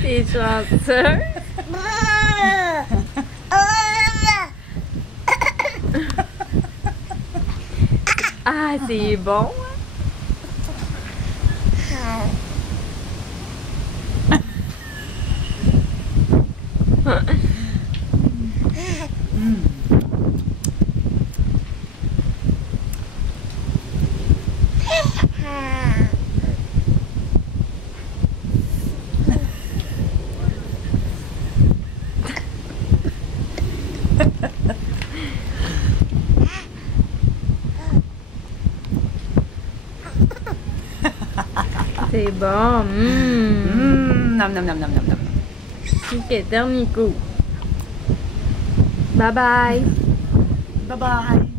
T'es chanceux. Ah, c'est bon. C'est bon. Nom, nom, nom, nom, nom, nom. Ok, dernier coup. Bye bye. Bye bye.